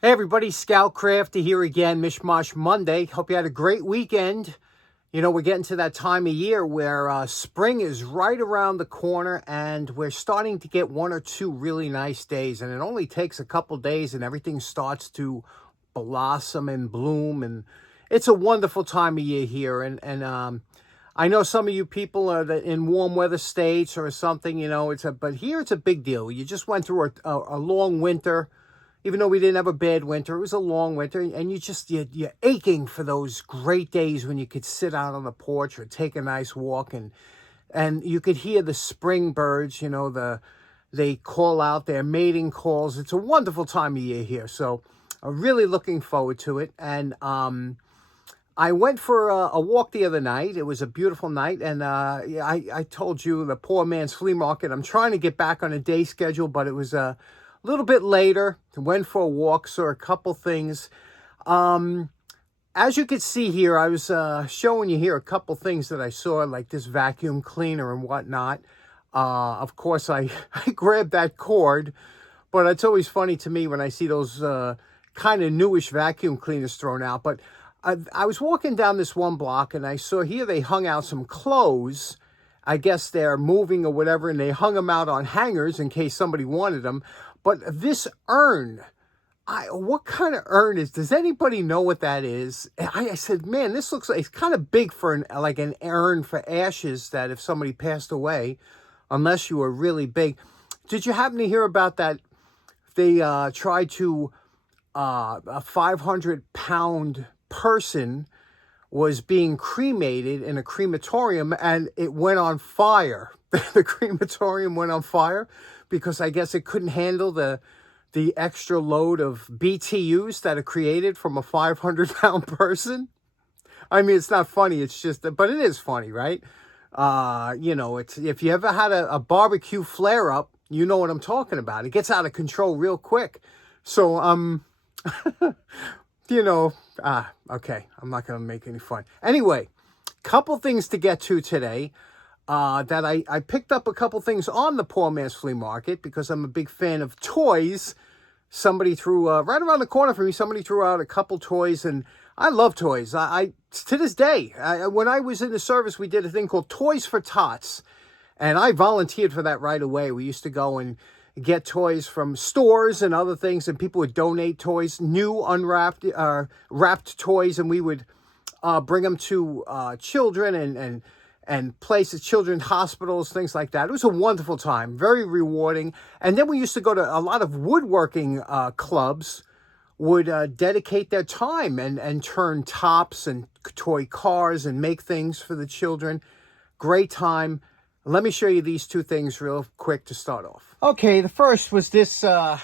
Hey everybody, Scout Crafty here again, Mishmash Monday. Hope you had a great weekend. You know, we're getting to that time of year where spring is right around the corner and we're starting to get one or two really nice days. And it only takes a couple days and everything starts to blossom and bloom. And it's a wonderful time of year here. And I know some of you people are in warm weather states or something, you know, but here it's a big deal. You just went through a long winter. Even though we didn't have a bad winter, it was a long winter, and you're aching for those great days when you could sit out on the porch or take a nice walk, and you could hear the spring birds. You know, they call out their mating calls. It's a wonderful time of year here, so I'm really looking forward to it. And I went for a walk the other night. It was a beautiful night, and I told you, the poor man's flea market. I'm trying to get back on a day schedule, but it was a little bit later. Went for a walk, saw a couple things. As you can see here, I was showing you here a couple things that I saw, like this vacuum cleaner and whatnot. Of course, I grabbed that cord, but it's always funny to me when I see those kind of newish vacuum cleaners thrown out. But I was walking down this one block, and I saw here they hung out some clothes. I guess they're moving or whatever, and they hung them out on hangers in case somebody wanted them. But this urn, what kind of urn does anybody know what that is? I said, man, this looks like it's kind of big for an urn for ashes, that if somebody passed away, unless you were really big. Did you happen to hear about that? They tried to, a 500-pound person was being cremated in a crematorium, and it went on fire. The crematorium went on fire because I guess it couldn't handle the extra load of BTUs that are created from a 500-pound person. I mean, it's not funny. It's just, but it is funny, right? You know, it's, if you ever had a barbecue flare-up, you know what I'm talking about. It gets out of control real quick. So, you know, okay, I'm not going to make any fun. Anyway, couple things to get to today. That I picked up a couple things on the Poor Man's Flea Market because I'm a big fan of toys. Somebody threw, right around the corner from me, somebody threw out a couple toys, and I love toys. I to this day, when I was in the service, we did a thing called Toys for Tots, and I volunteered for that right away. We used to go and get toys from stores and other things, and people would donate toys, new unwrapped, wrapped toys, and we would bring them to children and places, children's hospitals, things like that. It was a wonderful time, very rewarding. And then we used to go to a lot of woodworking clubs, would dedicate their time and turn tops and toy cars and make things for the children. Great time. Let me show you these two things real quick to start off. Okay, the first was this, I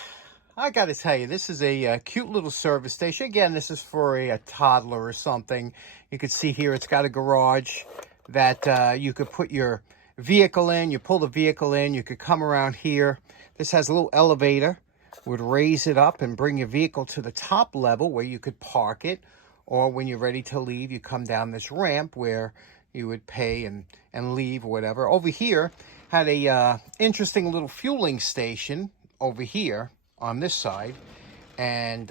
got to tell you, this is a cute little service station. Again, this is for a toddler or something. You can see here it's got a garage that you could put your vehicle in. You pull the vehicle in. You could come around here. This has a little elevator. Would raise it up and bring your vehicle to the top level where you could park it. Or when you're ready to leave, you come down this ramp where you would pay and leave or whatever. Over here, had a interesting little fueling station over here on this side. And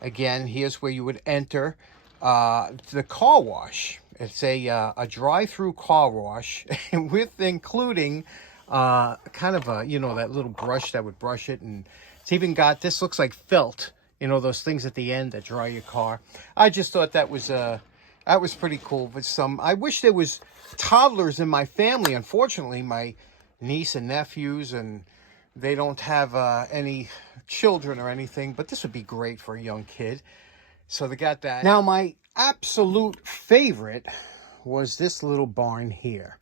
again, here's where you would enter the car wash. It's a drive-through car wash with including kind of a, you know, that little brush that would brush it. And it's even got, this looks like felt, you know, those things at the end that dry your car. I just thought that was pretty cool. But I wish there was toddlers in my family. Unfortunately, my niece and nephews, and they don't have any children or anything, but this would be great for a young kid. So they got that. Now, my absolute favorite was this little barn here.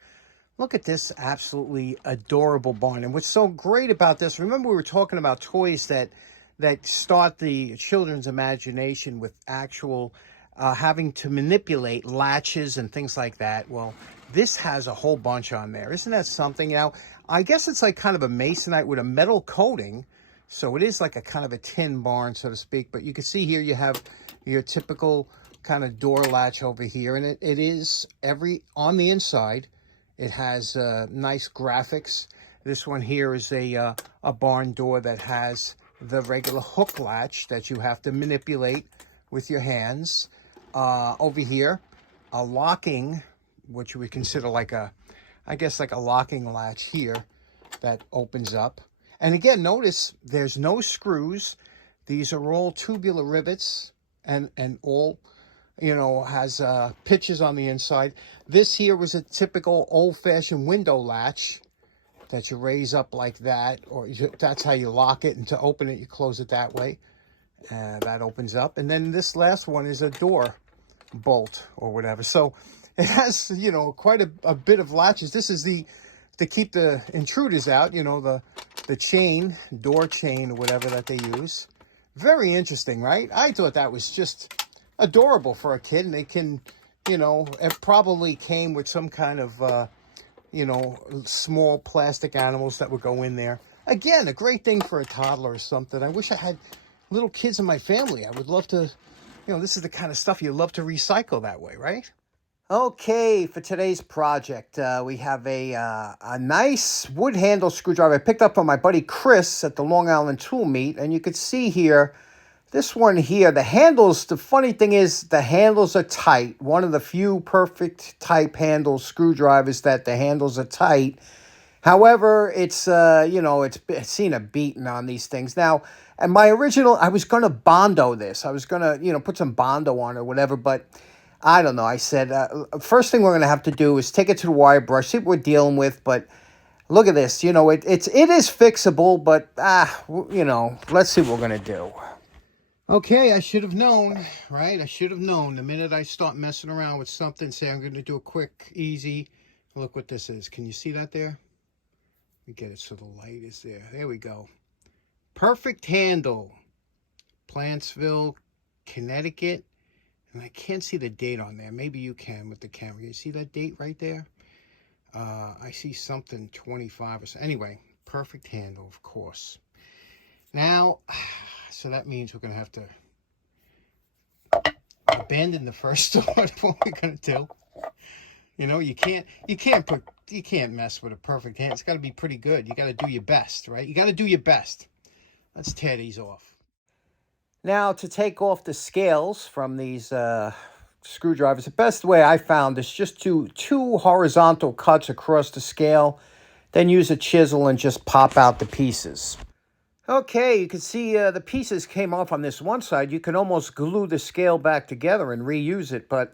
Look at this absolutely adorable barn. And what's so great about this, remember we were talking about toys that start the children's imagination with actual having to manipulate latches and things like that. Well, this has a whole bunch on there. Isn't that something? Now, I guess it's like kind of a masonite with a metal coating. So it is like a kind of a tin barn, so to speak. But you can see here you have your typical kind of door latch over here. And it is on the inside, it has nice graphics. This one here is a barn door that has the regular hook latch that you have to manipulate with your hands. Over here, a locking, which we consider like a, I guess like a locking latch here that opens up. And again, notice there's no screws. These are all tubular rivets and all, you know, has pitches on the inside. This here was a typical old-fashioned window latch that you raise up like that, or that's how you lock it, and to open it, you close it that way. That opens up. And then this last one is a door bolt or whatever. So it has, you know, quite a bit of latches. This is to keep the intruders out, you know, the chain, door chain or whatever that they use. Very interesting, right? I thought that was just adorable for a kid. And they can, you know, it probably came with some kind of, you know, small plastic animals that would go in there. Again, a great thing for a toddler or something. I wish I had little kids in my family. I would love to, you know, this is the kind of stuff you love to recycle that way, right? Okay, for today's project, we have a nice wood handle screwdriver I picked up from my buddy Chris at the Long Island Tool Meet. And you could see here, this one here, the handles, the funny thing is the handles are tight. One of the few perfect type handle screwdrivers that the handles are tight. However, it's, you know, it's seen a beating on these things. Now, and my original, I was going to Bondo this. I was going to, you know, put some Bondo on it or whatever, but I don't know. I said, first thing we're going to have to do is take it to the wire brush, see what we're dealing with, but look at this. You know, it is fixable, but, you know, let's see what we're going to do. Okay, I should have known, right? I should have known the minute I start messing around with something, say I'm going to do a quick, easy. Look what this is. Can you see that there? Let me get it so the light is there. There we go. Perfect handle. Plantsville, Connecticut. And I can't see the date on there. Maybe you can with the camera. You see that date right there? I see something 25 or so. Anyway, perfect handle, of course. Now, so that means we're going to have to abandon the first thought. What we're going to do. You know, you can't mess with a perfect hand. It's got to be pretty good. You got to do your best, right? You got to do your best. Let's tear these off. Now, to take off the scales from these screwdrivers, the best way I found is just two horizontal cuts across the scale, then use a chisel and just pop out the pieces. Okay, you can see the pieces came off on this one side. You can almost glue the scale back together and reuse it, but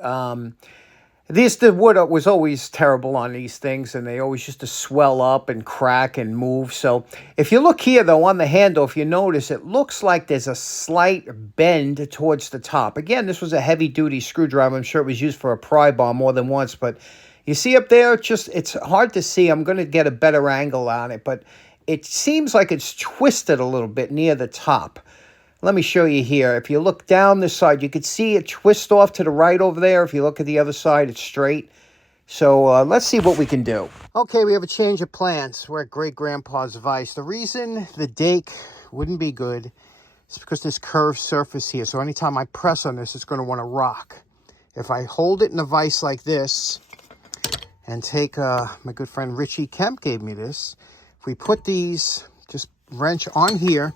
the wood was always terrible on these things, and they always used to swell up and crack and move. So if you look here, though, on the handle, if you notice, it looks like there's a slight bend towards the top. Again, this was a heavy-duty screwdriver. I'm sure it was used for a pry bar more than once, but you see up there, it's hard to see. I'm going to get a better angle on it, but it seems like it's twisted a little bit near the top. Let me show you here. If you look down this side, you can see it twist off to the right over there. If you look at the other side, it's straight. So let's see what we can do. Okay, we have a change of plans. We're at Great-Grandpa's vise. The reason the dake wouldn't be good is because this curved surface here. So anytime I press on this, it's going to want to rock. If I hold it in a vise like this and take, my good friend Richie Kemp gave me this. If we put these, just wrench on here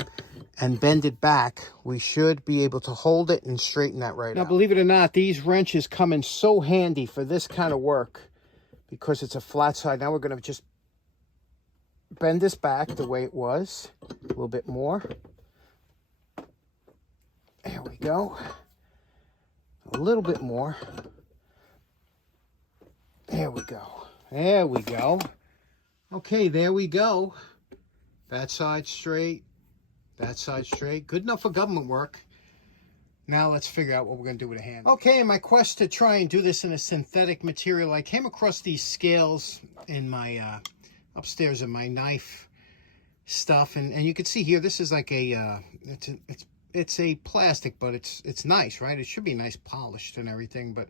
and bend it back, we should be able to hold it and straighten that right out. Now, believe it or not, these wrenches come in so handy for this kind of work because it's a flat side. Now we're going to just bend this back the way it was, a little bit more. There we go. A little bit more. There we go. There we go. Okay, there we go. That side straight. That side straight. Good enough for government work. Now let's figure out what we're going to do with a hand. Okay, in my quest to try and do this in a synthetic material, I came across these scales in my upstairs in my knife stuff, and you can see here this is like a it's a plastic, but it's nice, right? It should be nice polished and everything. But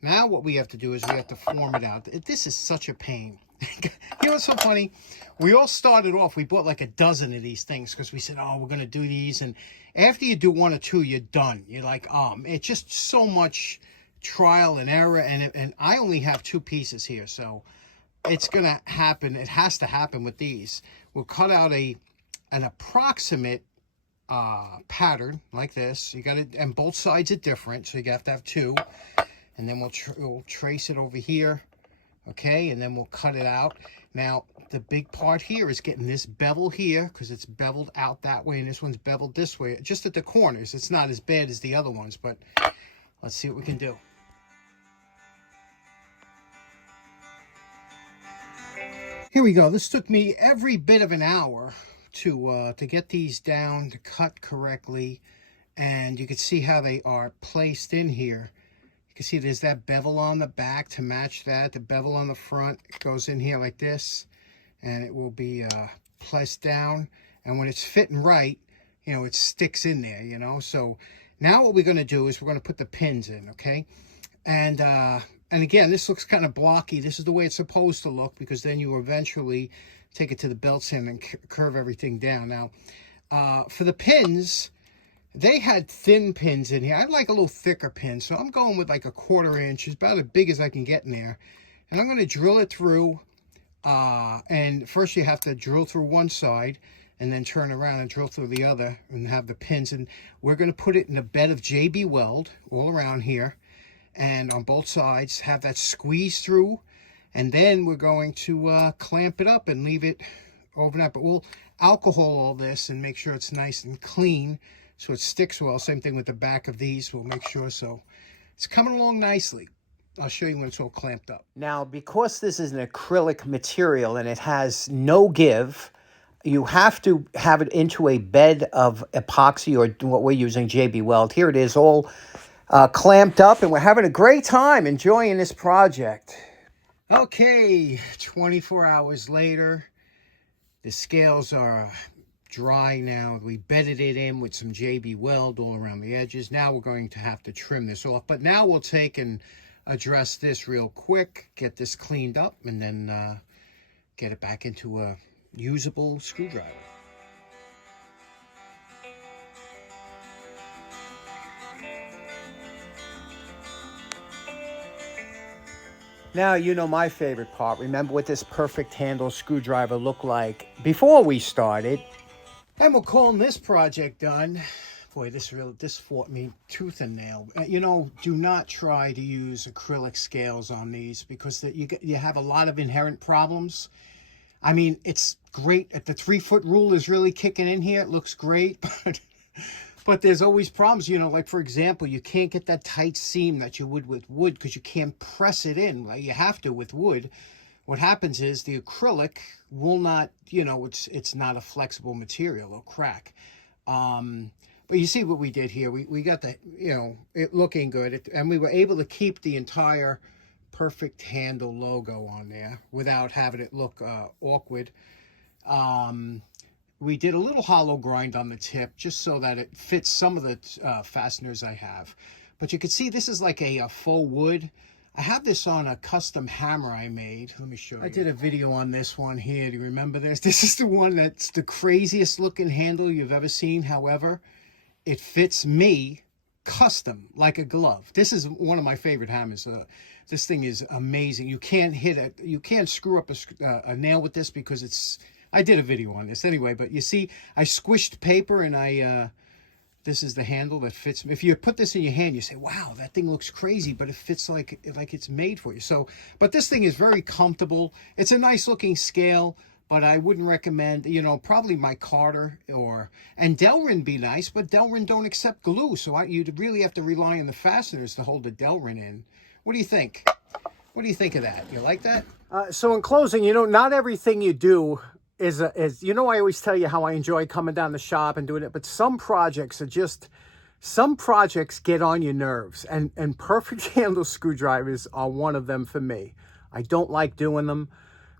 now what we have to do is we have to form it out. This is such a pain. You know what's so funny? We all started off, we bought like a dozen of these things because we said, oh, we're going to do these. And after you do one or two, you're done. You're like, it's just so much trial and error. And I only have two pieces here. So it's going to happen. It has to happen with these. We'll cut out an approximate pattern like this. You got it, and both sides are different, so you have to have two. And then we'll trace it over here, okay? And then we'll cut it out. Now, the big part here is getting this bevel here, because it's beveled out that way, and this one's beveled this way, just at the corners. It's not as bad as the other ones, but let's see what we can do. Here we go. This took me every bit of an hour to get these down, to cut correctly, and you can see how they are placed in here. You can see there's that bevel on the back to match that. The bevel on the front goes in here like this, and it will be placed down. And when it's fitting right, you know, it sticks in there, you know. So now what we're going to do is we're going to put the pins in, okay? And again, this looks kind of blocky. This is the way it's supposed to look, because then you eventually take it to the belt sander and curve everything down. Now, for the pins, they had thin pins in here. I'd like a little thicker pin, so I'm going with like a 1/4 inch. It's about as big as I can get in there. And I'm going to drill it through. And first you have to drill through one side and then turn around and drill through the other and have the pins. And we're going to put it in a bed of JB Weld all around here. And on both sides, have that squeeze through. And then we're going to clamp it up and leave it overnight. But we'll alcohol all this and make sure it's nice and clean, so it sticks well. Same thing with the back of these. We'll make sure. So it's coming along nicely. I'll show you when it's all clamped up. Now, because this is an acrylic material and it has no give, you have to have it into a bed of epoxy, or what we're using, JB Weld. Here it is, all clamped up, and we're having a great time enjoying this project. Okay, 24 hours later, the scales are dry now. We bedded it in with some JB Weld all around the edges. Now we're going to have to trim this off, but now we'll take and address this real quick, get this cleaned up, and then get it back into a usable screwdriver. Now, you know my favorite part. Remember what this perfect handle screwdriver looked like before we started. And we're calling this project done. Boy, this fought me tooth and nail. You know, do not try to use acrylic scales on these, because you have a lot of inherent problems. I mean, it's great. The 3-foot rule is really kicking in here. It looks great, but there's always problems. You know, like, for example, you can't get that tight seam that you would with wood, because you can't press it in like you have to with wood. What happens is the acrylic will not, you know, it's not a flexible material. It'll crack. But you see what we did here. We got the, you know, it looking good. And we were able to keep the entire perfect handle logo on there without having it look awkward. We did a little hollow grind on the tip just so that it fits some of the fasteners I have. But you can see this is like a faux wood. I have this on a custom hammer I made. Let me show you. I did a video on this one here. Do you remember this? This is the one that's the craziest looking handle you've ever seen. However, it fits me custom like a glove. This is one of my favorite hammers. This thing is amazing. You can't hit it. You can't screw up a nail with this, because it's... I did a video on this anyway, but you see, I squished paper, and this is the handle that fits. If you put this in your hand, you say, wow, that thing looks crazy, but it fits like it's made for you. So, but this thing is very comfortable. It's a nice looking scale, but I wouldn't recommend, you know, probably my Carter and Delrin be nice, but Delrin don't accept glue. So you'd really have to rely on the fasteners to hold the Delrin in. What do you think? What do you think of that? You like that? So in closing, you know, not everything you do is, you know, I always tell you how I enjoy coming down the shop and doing it, but some projects get on your nerves, and perfect handle screwdrivers are one of them for me. I don't like doing them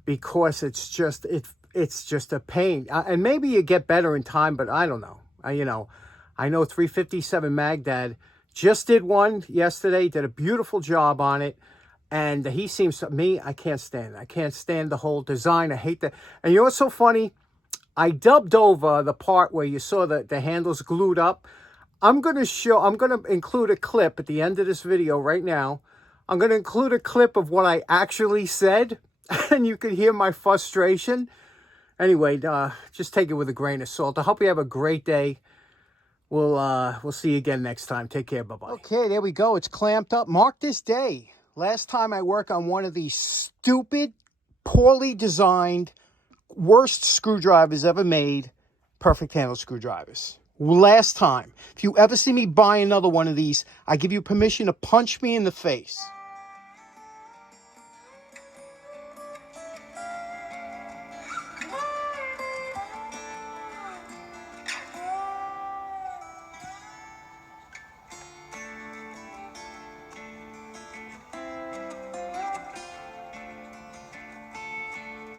because it's just a pain. And maybe you get better in time, but I don't know. You know, I know 357 Magdad just did one yesterday, did a beautiful job on it. And he seems to me, I can't stand it. I can't stand the whole design. I hate that. And you know what's so funny? I dubbed over the part where you saw the handles glued up. I'm going to include a clip at the end of this video right now. I'm going to include a clip of what I actually said, and you can hear my frustration. Anyway, just take it with a grain of salt. I hope you have a great day. we'll see you again next time. Take care. Bye-bye. Okay, there we go. It's clamped up. Mark this day. Last time I work on one of these stupid, poorly designed, worst screwdrivers ever made, perfect handle screwdrivers. Last time. If you ever see me buy another one of these, I give you permission to punch me in the face.